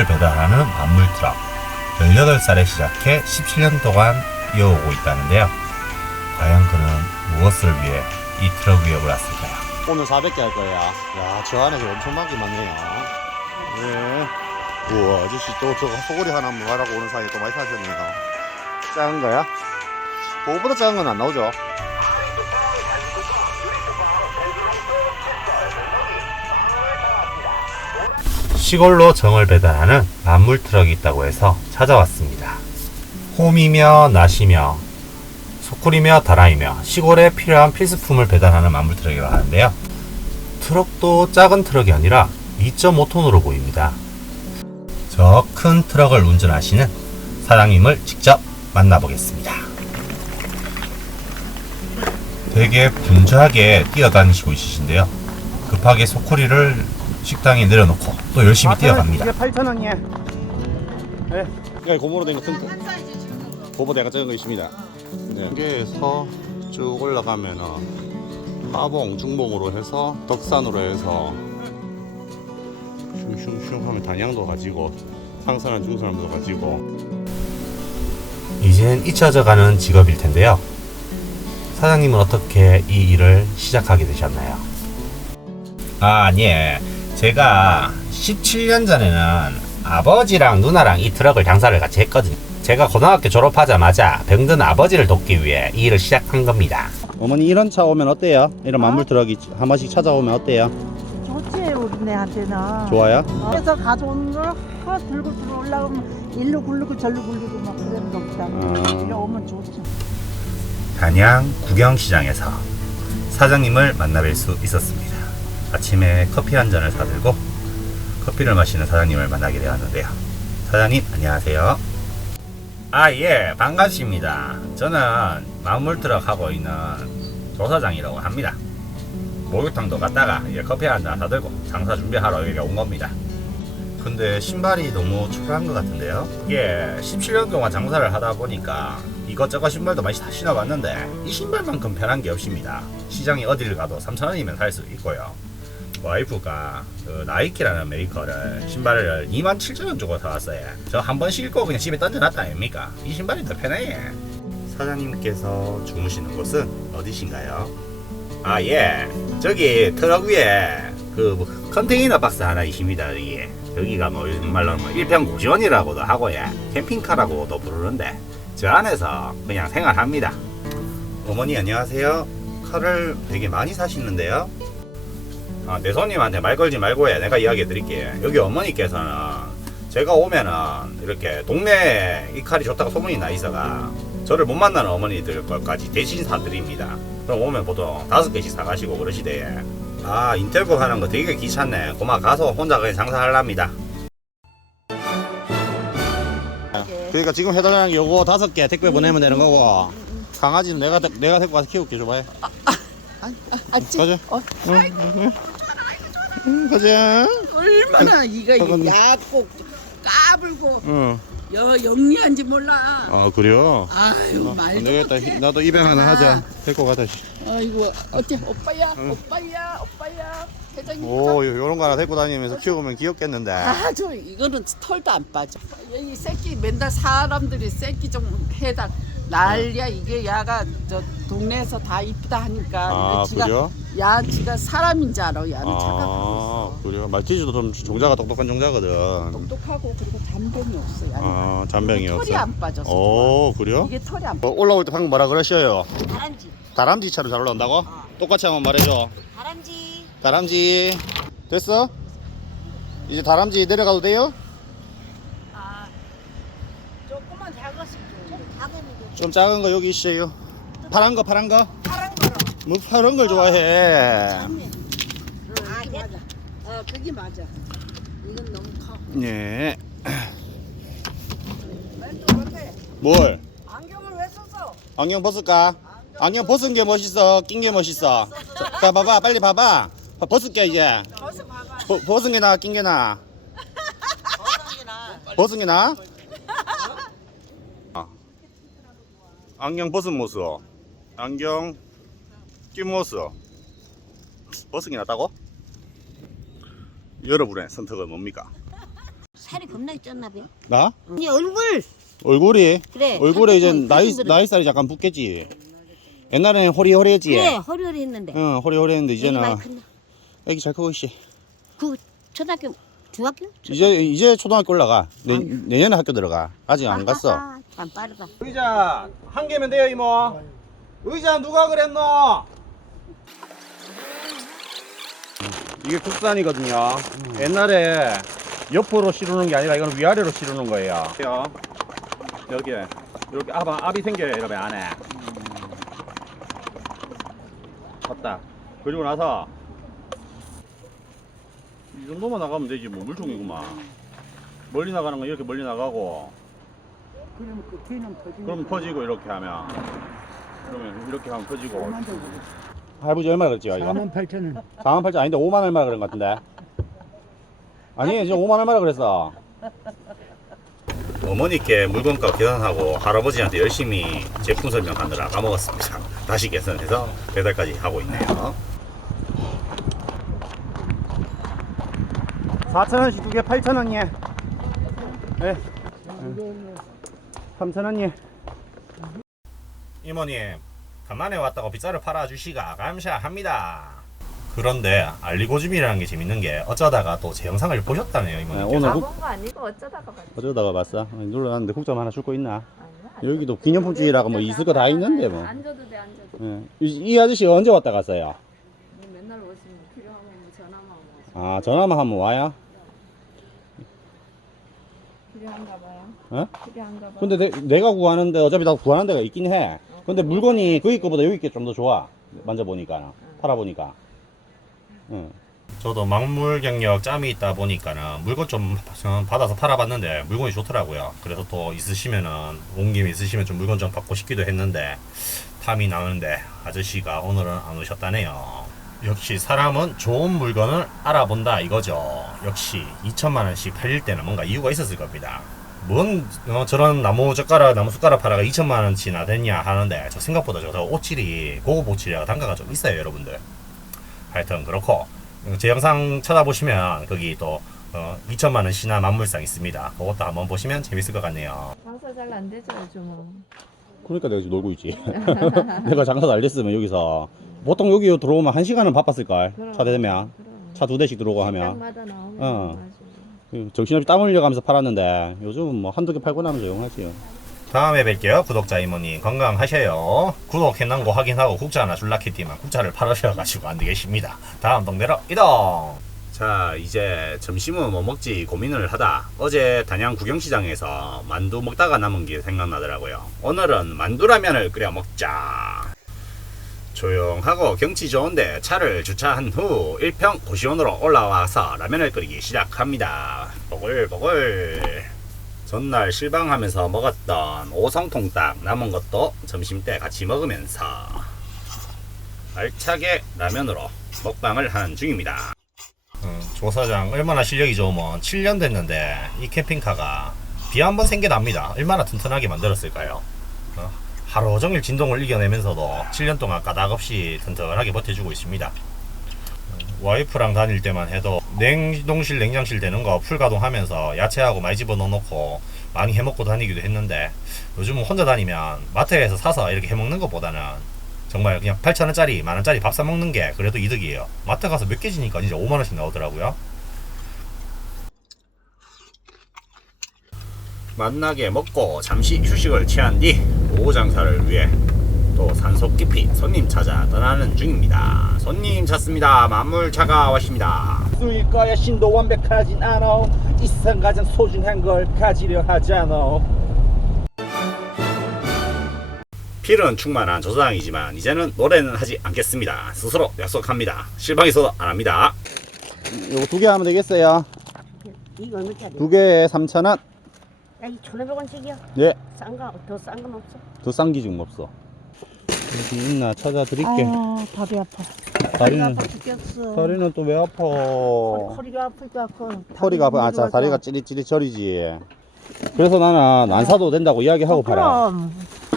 정을 배달하는 만물 트럭. 18살에 시작해 17년 동안 이어오고 있다는데요. 과연 그는 무엇을 위해 이 트럭 위에 올랐을까요? 오늘 400개 할 거야. 야, 저 안에서 엄청 많게 많네요. 네. 우와, 아저씨 또 저거 소고리 하나 말하고 오는 사이에 또 많이 사셨네요. 작은 거야? 그거보다 작은 건 안 나오죠? 시골로 정을 배달하는 만물 트럭이 있다고 해서 찾아왔습니다. 홈이며 낫이며 소쿠리며 다라이며 시골에 필요한 필수품을 배달하는 만물 트럭이라고 하는데요. 트럭도 작은 트럭이 아니라 2.5톤으로 보입니다. 저 큰 트럭을 운전하시는 사장님을 직접 만나보겠습니다. 되게 분주하게 뛰어다니시고 있으신데요. 급하게 소쿠리를 식당에 내려놓고 또 열심히 뛰어갑니다. 이게 8,000원이야. 네. 이게 고무로 된 거 큰 거. 고보대가 작은 거 있습니다. 네. 여기에서 쭉 올라가면은 하봉, 중봉으로 해서 덕산으로 해서 슝슝슝 하면 단양도 가지고 상산한 중산도 가지고 이젠 잊혀져가는 직업일 텐데요. 사장님은 어떻게 이 일을 시작하게 되셨나요? 아, 예. 제가 17년 전에는 아버지랑 누나랑 이 트럭을 장사를 같이 했거든요. 제가 고등학교 졸업하자마자 병든 아버지를 돕기 위해 이 일을 시작한 겁니다. 어머니 이런 차 오면 어때요? 이런 만물 트럭이 한 번씩 찾아오면 어때요? 좋지 우리네한테는 좋아요? 그래서 가져오는 걸허 들고 들어 올라오면 일로 굴르고 절로 굴르고 막 그러는 것보다 아. 이리 오면 좋죠 단양 구경시장에서 사장님을 만나뵐 수 있었습니다. 아침에 커피 한 잔을 사들고 커피를 마시는 사장님을 만나게 되었는데요. 사장님 안녕하세요. 아 예 반갑습니다. 저는 만물트럭 하고 있는 조사장이라고 합니다. 목욕탕도 갔다가 이제 커피 한 잔 사들고 장사 준비하러 여기 온 겁니다. 근데 신발이 너무 초라한 것 같은데요? 예, 17년 동안 장사를 하다 보니까 이것저것 신발도 많이 다 신어봤는데 이 신발만큼 편한 게 없습니다. 시장에 어디를 가도 3,000원이면 살 수 있고요. 와이프가 그 나이키라는 메이커를 신발을 27,000원 주고 사왔어요. 저 한 번 신고 그냥 집에 던져놨다 아닙니까? 이 신발이 더 편해. 사장님께서 주무시는 곳은 어디신가요? 아 예, 저기 트럭 위에 그 뭐 컨테이너 박스 하나 있습니다. 여기 여기가 뭐 말로 뭐 일평 고시원이라고도 하고 예, 캠핑카라고도 부르는데 저 안에서 그냥 생활합니다. 어머니 안녕하세요. 칼을 되게 많이 사시는데요. 아, 내 손님한테 말 걸지 말고 해. 내가 이야기해 드릴게요. 여기 어머니께서는 제가 오면은 이렇게 동네에 이 칼이 좋다고 소문이 나 있어가 저를 못 만나는 어머니들 것까지 대신 사드립니다. 그럼 오면 보통 다섯 개씩 사가시고 그러시대요. 아 인터뷰 하는 거 되게 귀찮네. 고마 가서 혼자 그냥 장사하랍니다. 그러니까 지금 해달라는 게 요거 다섯 개 택배 보내면 되는 거고 강아지는 내가 데- 내가 데리고 가서 키울게 줘봐요. 아찌 가자. 어, 응, 응, 응, 가자. 얼마나 이거 저건- 얕고 까불고 응. 여 영리한지 몰라. 아 그래요? 아유 안 말도 되겠다. 못해. 나도 입에 하나 하자. 데리고 가자. 씨. 아이고 어때 오빠야 응. 오빠야 오빠야 회장님. 오, 요- 요런 거 하나 데리고 다니면서 키우면 귀엽겠는데. 아주 이거는 털도 안 빠져. 여기 새끼 맨날 사람들이 새끼 좀 해다 난리야 이게 야가 저 동네에서 다 이쁘다 하니까 아, 지가 그래요? 야 지가 사람인 줄 알아 야는 아, 착각하고 그래요. 말티즈도 좀 종자가 똑똑한 종자거든. 있어. 똑똑하고 그리고 잠병이 없어 야는. 아, 잔병이 털이 없어. 안 빠져서. 오, 그래요? 이게 털이 안 어, 올라올 때 방금 뭐라 그러셔요? 다람쥐 다람쥐 차로 잘 올라온다고? 똑같이 한번 말해줘. 다람쥐 다람쥐 됐어? 이제 다람쥐 내려가도 돼요? 아 조금만 작았을 좀 작은 거좀 작은 거 여기 있어요. 파란 거 파란 거? 파란 거로 뭐 파란 걸 좋아해. 아 그게 맞아. 어, 그게 맞아. 이건 너무 커. 뭔데 뭘? 안경을 왜 썼어 안경 벗을까? 안경 벗은 게 멋있어. 낀 게 멋있어. 자, 자, 봐봐. 빨리 봐봐. 봐, 벗을게 이제. 벗어 봐봐 버, 벗은 게 나아, 낀 게 나아. 벗어기나 벗은 게 나아? 아. 안경 벗은 모습. 안경. 벗은 게 낫다고? 여러분의 선택은 뭡니까? 살이 겁나 쪘나 봐. 나? 이 얼굴 얼굴이 그래. 얼굴에 이제 한 나이 번 나이 살이 잠깐 붙겠지. 옛날에는 호리호리했지. 그래 허리허리 했는데. 응 많이 이제는? 애기 잘 크고 있어. 그 초등학교 중학교? 이제 이제 초등학교 올라가. 내, 내년에 학교 들어가. 아직 안 갔어. 아하하, 참 빠르다. 의자 한 개면 돼요 이모. 의자 누가 그랬노? 이게 국산이거든요. 옛날에 옆으로 실으는 게 아니라 이거는 위아래로 실으는 거예요. 여기 이렇게 아, 압이 생겨요 이러면 안에. 맞다. 그리고 나서 이 정도만 나가면 되지 뭐 물총이구만. 멀리 나가는 건 이렇게 멀리 나가고 그럼 그 그럼 퍼지고 이렇게 하면 그러면 이렇게 하면 만져보고. 할아버지 얼마 그랬지 이거? 4만 8천 원. 4만 8천 아닌데 5만 얼마 그런 것 같은데? 아니 지금 5만 얼마라 그랬어? 어머니께 물건값 계산하고 할아버지한테 열심히 제품 설명하느라 까먹었습니다. 다시 계산해서 배달까지 하고 있네요. 4천원씩 두 개 8천원이에 네. 3천원이에 이모님 간만에 왔다고 빗자루 팔아주시가 감사합니다. 그런데 알리고즘이라는 게 재밌는 게 어쩌다가 또 제 영상을 보셨다네요 이모님. 오늘 국, 거 아니고 어쩌다가 봤 어쩌다가 봤어? 눌러놨는데 국점 하나 줄 거 있나? 여기도 기념품 주의라고 뭐 있을 거 다 있는데 뭐. 안 줘도 돼, 안 줘도 돼. 예. 이, 이 아저씨 언제 왔다 갔어요? 뭐 맨날 오시면 필요하면 뭐 전화만 오고 아 전화만 하면 와요? 필요한가 봐요. 어? 필요한가 봐요. 근데 내, 내가 구하는데 어차피 다 구하는 데가 있긴 해. 근데 물건이 거기 거보다 여기 게 좀 더 좋아. 만져보니까 팔아보니까. 응. 저도 막물 경력 짬이 있다 보니까는 물건 좀 받아서 팔아봤는데 물건이 좋더라고요. 그래서 또 있으시면은 온 김에 있으시면 좀 물건 좀 받고 싶기도 했는데 탐이 나는데 아저씨가 오늘은 안 오셨다네요. 역시 사람은 좋은 물건을 알아본다 이거죠. 역시 2천만 원씩 팔릴 때는 뭔가 이유가 있었을 겁니다. 뭔 어, 저런 나무 젓가락 나무 숟가락 팔아가 2천만 원치나 됐냐 하는데 저 생각보다 저 오칠이 고급 오칠이라 단가가 좀 있어요 여러분들. 하여튼 그렇고 어, 제 영상 찾아보시면 거기 또 어, 2천만 원 신화 만물상 있습니다. 그것도 한번 보시면 재밌을 것 같네요. 장사 잘 안 되죠, 요즘은. 그러니까 내가 지금 놀고 있지. 내가 장사 알렸으면 여기서 보통 여기 들어오면 한 시간은 바빴을걸. 그럼, 차 대면. 차 두 대씩 들어오고 하면 땅마다 나오면 어. 맞아. 정신없이 땀 흘려가면서 팔았는데 요즘은 뭐 한두 개 팔고 나면 조용하지. 다음에 뵐게요 구독자 이모님 건강하셔요. 구독 해놓은 거 확인하고 국자 하나 줄라키티만 국자를 팔으셔가지고 안 되겠습니다. 다음 동네로 이동. 자 이제 점심은 뭐 먹지 고민을 하다 어제 단양 구경시장에서 만두 먹다가 남은 게 생각나더라고요. 오늘은 만두라면을 끓여 먹자. 조용하고 경치 좋은데 차를 주차한 후 1평 고시원으로 올라와서 라면을 끓이기 시작합니다. 보글보글. 전날 실방하면서 먹었던 오성통닭 남은 것도 점심때 같이 먹으면서 알차게 라면으로 먹방을 하는 중입니다. 조 사장 얼마나 실력이 좋으면 7년 됐는데 이 캠핑카가 비 한 번 생겨납니다. 얼마나 튼튼하게 만들었을까요? 어? 하루 종일 진동을 이겨내면서도 7년 동안 까닭없이 튼튼하게 버텨주고 있습니다. 어, 와이프랑 다닐 때만 해도 냉동실 냉장실 되는 거 풀가동하면서 야채하고 많이 집어넣어놓고 많이 해먹고 다니기도 했는데 요즘은 혼자 다니면 마트에서 사서 이렇게 해먹는 것보다는 정말 그냥 8천원짜리 만원짜리 밥 사먹는 게 그래도 이득이에요 마트 가서 몇 개 지니까 진짜 5만원씩 나오더라고요 만나게 먹고 잠시 휴식을 취한 뒤 오후 장사를 위해 또 산속 깊이 손님 찾아 떠나는 중입니다. 손님 찾습니다. 만물차가 왔습니다. 수일거야 신도 완벽하진 않아 이 세상 가장 소중한 걸 가지려 하잖아 필은 충만한 조사장이지만 이제는 노래는 하지 않겠습니다. 스스로 약속합니다. 실망해서도 안 합니다. 요거 두 개 하면 되겠어요. 이거 얼마짜리? 두 개에 3,000원. 야, 이 1,500원씩이야. 예. 싼가? 더싼 건 없어? 더 싼 게 지금 없어. 여기 있나 찾아드릴게. 아, 다리 아파. 다리는 아파 죽겠어. 다리는 또 왜 아파? 허리, 허리가 아프니까 그 허리가 아파. 아, 자, 다리가 찌릿찌릿 저리지. 그래서 나는 안 사도 된다고 이야기하고 팔아. 그럼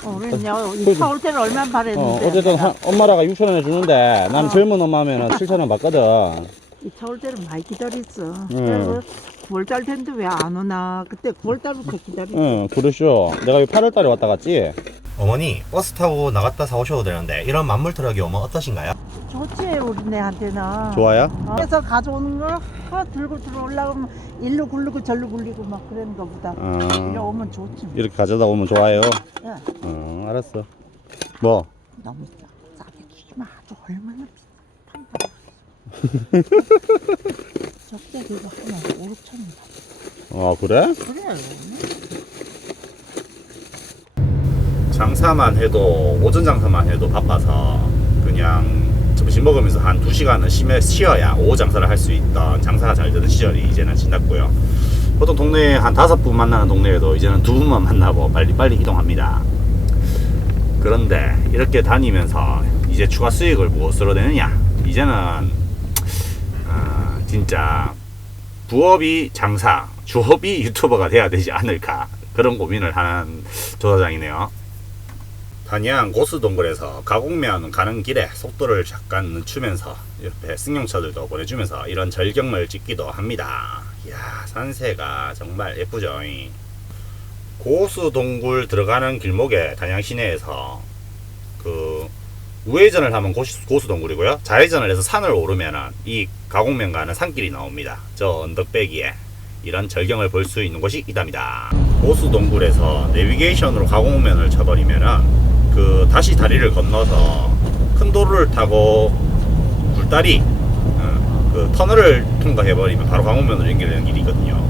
어, 우리 차올 때는 얼마나 어, 바랬는데. 어쨌든 한, 엄마라가 6천 원에 주는데 나는 어. 젊은 엄마면은 7천 원 받거든. 이 차올 때는 많이 기다렸어. 음. 그래서 9월달 됐는데 왜 안 오나? 그때 9월달부터 기다리 응 그러쇼 내가 8월달에 왔다 갔지? 어머니 버스 타고 나갔다 사오셔도 되는데 이런 만물 트럭이 오면 어떠신가요? 좋지 우리네한테는 좋아요? 어. 그래서 가져오는 거 하, 들고 들어 올라가면 일로 굴리고 절로 굴리고 막 그런 거보다. 이리 어, 오면 좋지. 이렇게 가져다 오면 좋아요? 야, 어 알았어. 뭐? 너무 싸, 싸게 주지 마. 아주 얼마나 비싼 적자 그거 하나 5, 6천 원 아 그래? 그래 장사만 해도 오전 장사만 해도 바빠서 그냥 점심 먹으면서 한 2시간은 쉬며, 쉬어야 오후 장사를 할 수 있던 장사가 잘 되던 시절이 이제는 지났고요. 보통 동네에 한 다섯 분 만나는 동네에도 이제는 두 분만 만나고 빨리빨리 이동합니다. 그런데 이렇게 다니면서 이제 추가 수익을 무엇으로 내느냐? 이제는 아, 진짜 부업이 장사, 주업이 유튜버가 돼야 되지 않을까 그런 고민을 하는 조사장이네요. 단양 고수동굴에서 가곡면 가는 길에 속도를 잠깐 늦추면서 옆에 승용차들도 보내주면서 이런 절경을 찍기도 합니다. 이야 산세가 정말 예쁘죠. 고수동굴 들어가는 길목에 단양 시내에서 그 우회전을 하면 고수, 고수 동굴이고요. 좌회전을 해서 산을 오르면은 이 가곡면 가는 산길이 나옵니다. 저 언덕배기에 이런 절경을 볼 수 있는 곳이 있답니다. 고수 동굴에서 내비게이션으로 가곡면을 쳐버리면은 그 다시 다리를 건너서 큰 도로를 타고 굴다리 어, 그 터널을 통과해버리면 바로 가곡면으로 연결되는 길이 있거든요.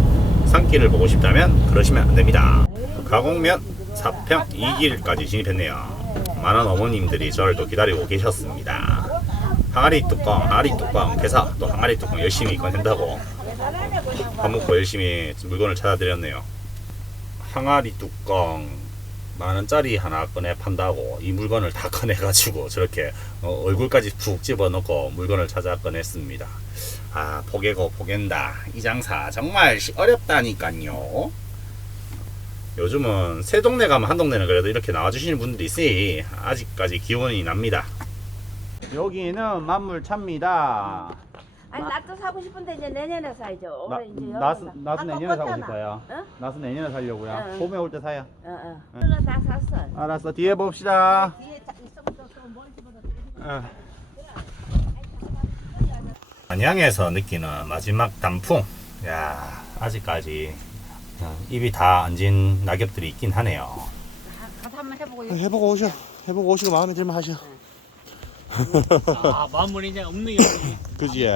산길을 보고 싶다면 그러시면 안 됩니다. 가곡면 사평 2길까지 진입했네요. 많은 어머님들이 저를 또 기다리고 계셨습니다. 항아리 뚜껑, 항아리 뚜껑, 개사 또 항아리 뚜껑 열심히 꺼낸다고 밥 먹고 열심히 물건을 찾아드렸네요. 항아리 뚜껑 만 원짜리 하나 꺼내 판다고 이 물건을 다 꺼내가지고 저렇게 어, 얼굴까지 푹 집어넣고 물건을 찾아 꺼냈습니다. 아 포개고 포갠다. 이 장사 정말 시- 어렵다니까요. 요즘은 새 동네 가면 한 동네는 그래도 이렇게 나와주시는 분들이 있으니 아직까지 기운이 납니다. 여기는 만물 찹니다 아니 나도 사고 싶은데 이제 내년에 사야죠. 나, 올해 이제 나스, 여름이다. 나스 아, 내년에 사고. 싶어요 어? 나스 내년에 살려고요 응. 봄에 올 때 사요 어, 어. 그거 다 샀어. 알았어 뒤에 봅시다. 어. 안양에서 느끼는 마지막 단풍. 야 아직까지 어, 입이 다 앉은 낙엽들이 있긴 하네요. 가서 한번 해보고. 해보고 오셔 해보고 오시고 마음에 들면 하셔 아 만물이 이제 없는 게 없네. 그지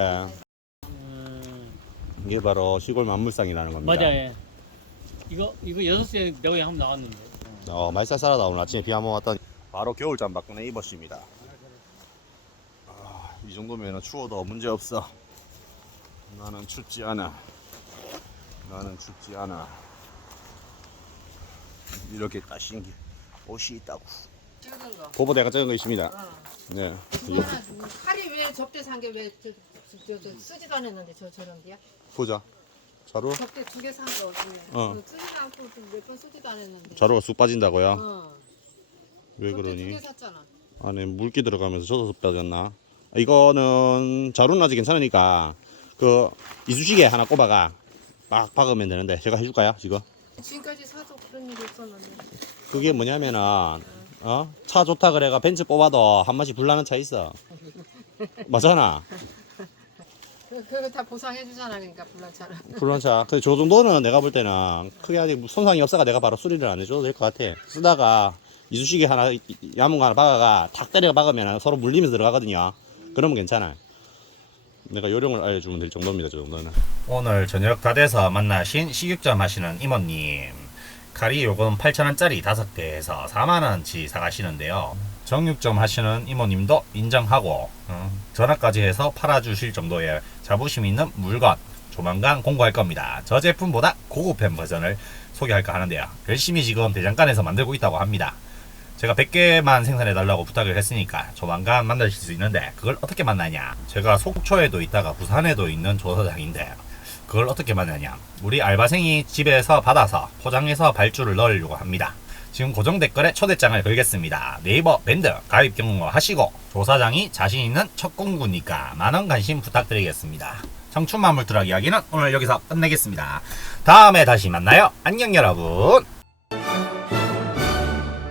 음, 이게 바로 시골 만물상이라는 겁니다 맞아 예. 이거 이거 여섯 시에 내가 한번 나왔는데. 어, 말살살하다 오늘 아침에 비 한 번 왔더니 바로 겨울 잠바꾸네 입었습니다. 아, 이 정도면 추워도 문제 없어. 나는 춥지 않아. 나는 춥지 않아. 이렇게 따신 게 옷이 있다고. 보보 내가 적은 거 있습니다. 네. 이거 칼이 왜 접대 산 게 왜 저, 저, 저, 쓰지도 않았는데 저 저런데요? 보자. 자루? 접대 두 개 산 거. 어. 어. 쓰지도 않고 몇 번 쓰지도 않았는데. 자루가 쑥 빠진다고요? 어. 왜 그러니? 두개 샀잖아. 안에 물기 들어가면서 젖어서 빠졌나? 이거는 자루는 아직 괜찮으니까 그 이쑤시개 하나 꼽아가 막 박으면 되는데 제가 해줄까요 지금? 지금까지 사도 그런 일이 없었는데. 그게 뭐냐면은 어? 차 좋다 그래가 벤츠 뽑아도 한 번씩 불나는 차 있어 맞잖아 그, 그거 다 보상해 주잖아 그러니까 불난차는. 불난 차 근데 저 정도는 내가 볼 때는 크게 아직 손상이 없어가 내가 바로 수리를 안 해줘도 될 것 같아 쓰다가 이쑤시개 하나 이- 이- 야문 거 하나 박아가 탁 때려 박으면 서로 물리면서 들어가거든요 그러면 괜찮아 내가 요령을 알려주면 될 정도입니다 저 정도는 오늘 저녁 다 돼서 만나신 식육점 하시는 이모님. 가리 요금 8,000원짜리 5개 해서 4만원치 사가시는데요. 정육점 하시는 이모님도 인정하고 어, 전화까지 해서 팔아주실 정도의 자부심 있는 물건 조만간 공고할 겁니다. 저 제품보다 고급한 버전을 소개할까 하는데요. 열심히 지금 대장간에서 만들고 있다고 합니다. 제가 100개만 생산해 달라고 부탁을 했으니까 조만간 만나실 수 있는데 그걸 어떻게 만나냐? 제가 속초에도 있다가 부산에도 있는 조사장인데 그걸 어떻게 만나냐? 우리 알바생이 집에서 받아서 포장해서 발주를 넣으려고 합니다. 지금 고정 댓글에 초대장을 걸겠습니다. 네이버 밴드 가입 경로 하시고 조사장이 자신 있는 첫 공구니까 많은 관심 부탁드리겠습니다. 청춘 만물 트럭 이야기는 오늘 여기서 끝내겠습니다. 다음에 다시 만나요. 안녕 여러분.